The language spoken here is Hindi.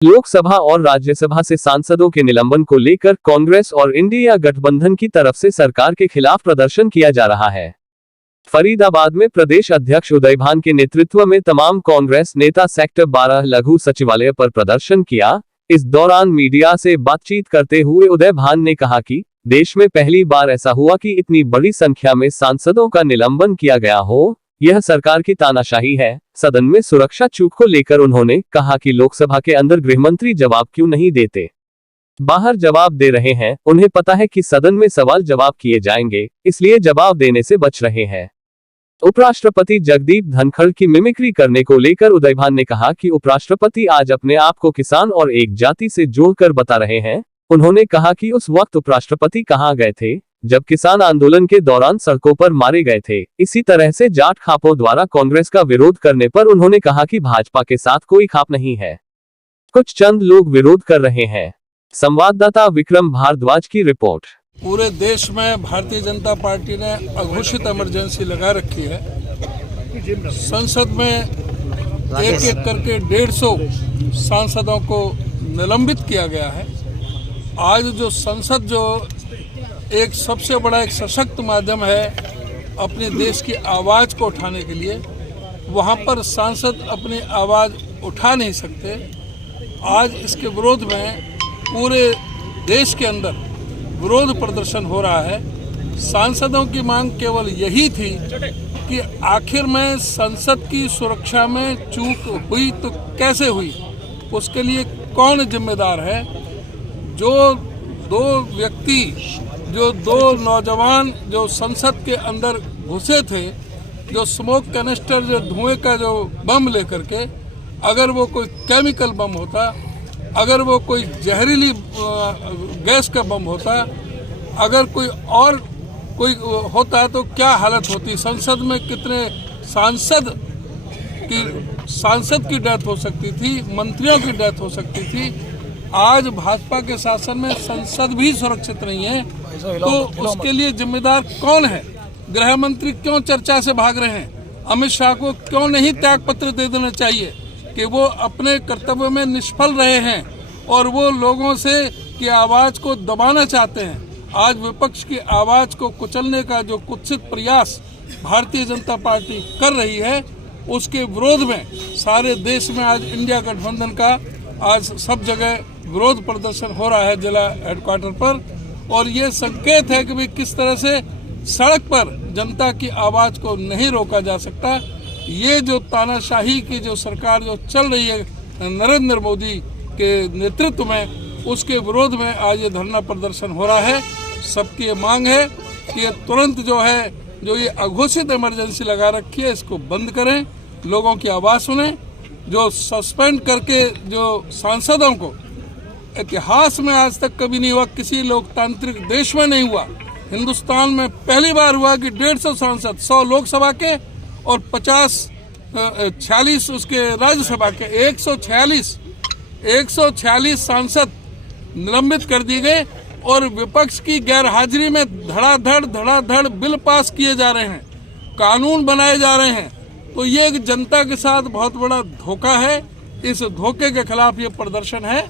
लोकसभा और राज्यसभा से सांसदों के निलंबन को लेकर कांग्रेस और इंडिया गठबंधन की तरफ से सरकार के खिलाफ प्रदर्शन किया जा रहा है। फरीदाबाद में प्रदेश अध्यक्ष उदय भान के नेतृत्व में तमाम कांग्रेस नेता सेक्टर 12 लघु सचिवालय पर प्रदर्शन किया। इस दौरान मीडिया से बातचीत करते हुए उदय भान ने कहा कि देश में पहली बार ऐसा हुआ कि इतनी बड़ी संख्या में सांसदों का निलंबन किया गया हो। यह सरकार की तानाशाही है। सदन में सुरक्षा चूक को लेकर उन्होंने कहा कि लोकसभा के अंदर गृहमंत्री जवाब क्यों नहीं देते, बाहर जवाब दे रहे हैं। उन्हें पता है कि सदन में सवाल जवाब किए जाएंगे, इसलिए जवाब देने से बच रहे हैं। उपराष्ट्रपति जगदीप धनखड़ की मिमिक्री करने को लेकर उदय भान ने कहा कि उपराष्ट्रपति आज अपने आप को किसान और एक जाति से जोड़कर बता रहे हैं। उन्होंने कहा कि उस वक्त उपराष्ट्रपति कहां गए थे जब किसान आंदोलन के दौरान सड़कों पर मारे गए थे। इसी तरह से जाट खापों द्वारा कांग्रेस का विरोध करने पर उन्होंने कहा कि भाजपा के साथ कोई खाप नहीं है, कुछ चंद लोग विरोध कर रहे हैं। संवाददाता विक्रम भारद्वाज की रिपोर्ट। पूरे देश में भारतीय जनता पार्टी ने अघोषित इमरजेंसी लगा रखी है। संसद में एक एक करके 150 सांसदों को निलंबित किया गया है। आज जो संसद जो एक सबसे बड़ा एक सशक्त माध्यम है अपने देश की आवाज़ को उठाने के लिए, वहाँ पर सांसद अपनी आवाज़ उठा नहीं सकते। आज इसके विरोध में पूरे देश के अंदर विरोध प्रदर्शन हो रहा है। सांसदों की मांग केवल यही थी कि आखिर में संसद की सुरक्षा में चूक हुई तो कैसे हुई, उसके लिए कौन जिम्मेदार है। जो दो नौजवान जो संसद के अंदर घुसे थे, जो स्मोक कैनिस्टर जो धुएं का जो बम लेकर के, अगर वो कोई केमिकल बम होता, अगर वो कोई जहरीली गैस का बम होता, अगर कोई और कोई होता तो क्या हालत होती। संसद में कितने सांसद की डेथ हो सकती थी, मंत्रियों की डेथ हो सकती थी। आज भाजपा के शासन में संसद भी सुरक्षित नहीं है, तो उसके लिए जिम्मेदार कौन है। गृह मंत्री क्यों चर्चा से भाग रहे हैं। अमित शाह को क्यों नहीं त्याग पत्र दे देना चाहिए कि वो अपने कर्तव्य में निष्फल रहे हैं और वो लोगों से की आवाज़ को दबाना चाहते हैं। आज विपक्ष की आवाज़ को कुचलने का जो कुत्सित प्रयास भारतीय जनता पार्टी कर रही है, उसके विरोध में सारे देश में आज इंडिया गठबंधन का आज सब जगह विरोध प्रदर्शन हो रहा है जिला हेडक्वार्टर पर। और ये संकेत है कि भाई किस तरह से सड़क पर जनता की आवाज़ को नहीं रोका जा सकता। ये जो तानाशाही की जो सरकार जो चल रही है नरेंद्र मोदी के नेतृत्व में, उसके विरोध में आज ये धरना प्रदर्शन हो रहा है। सबकी ये मांग है कि ये तुरंत जो ये अघोषित इमरजेंसी लगा रखी है इसको बंद करें, लोगों की आवाज़ सुनें। जो सस्पेंड करके जो सांसदों को, इतिहास में आज तक कभी नहीं हुआ, किसी लोकतांत्रिक देश में नहीं हुआ। हिंदुस्तान में पहली बार हुआ कि 150 सांसद, 100 लोकसभा के और 46 उसके राज्यसभा के, 146 सांसद निलंबित कर दिए गए और विपक्ष की गैरहाजिरी में धड़ाधड़ बिल पास किए जा रहे हैं, कानून बनाए जा रहे हैं। तो ये जनता के साथ बहुत बड़ा धोखा है। इस धोखे के खिलाफ ये प्रदर्शन है।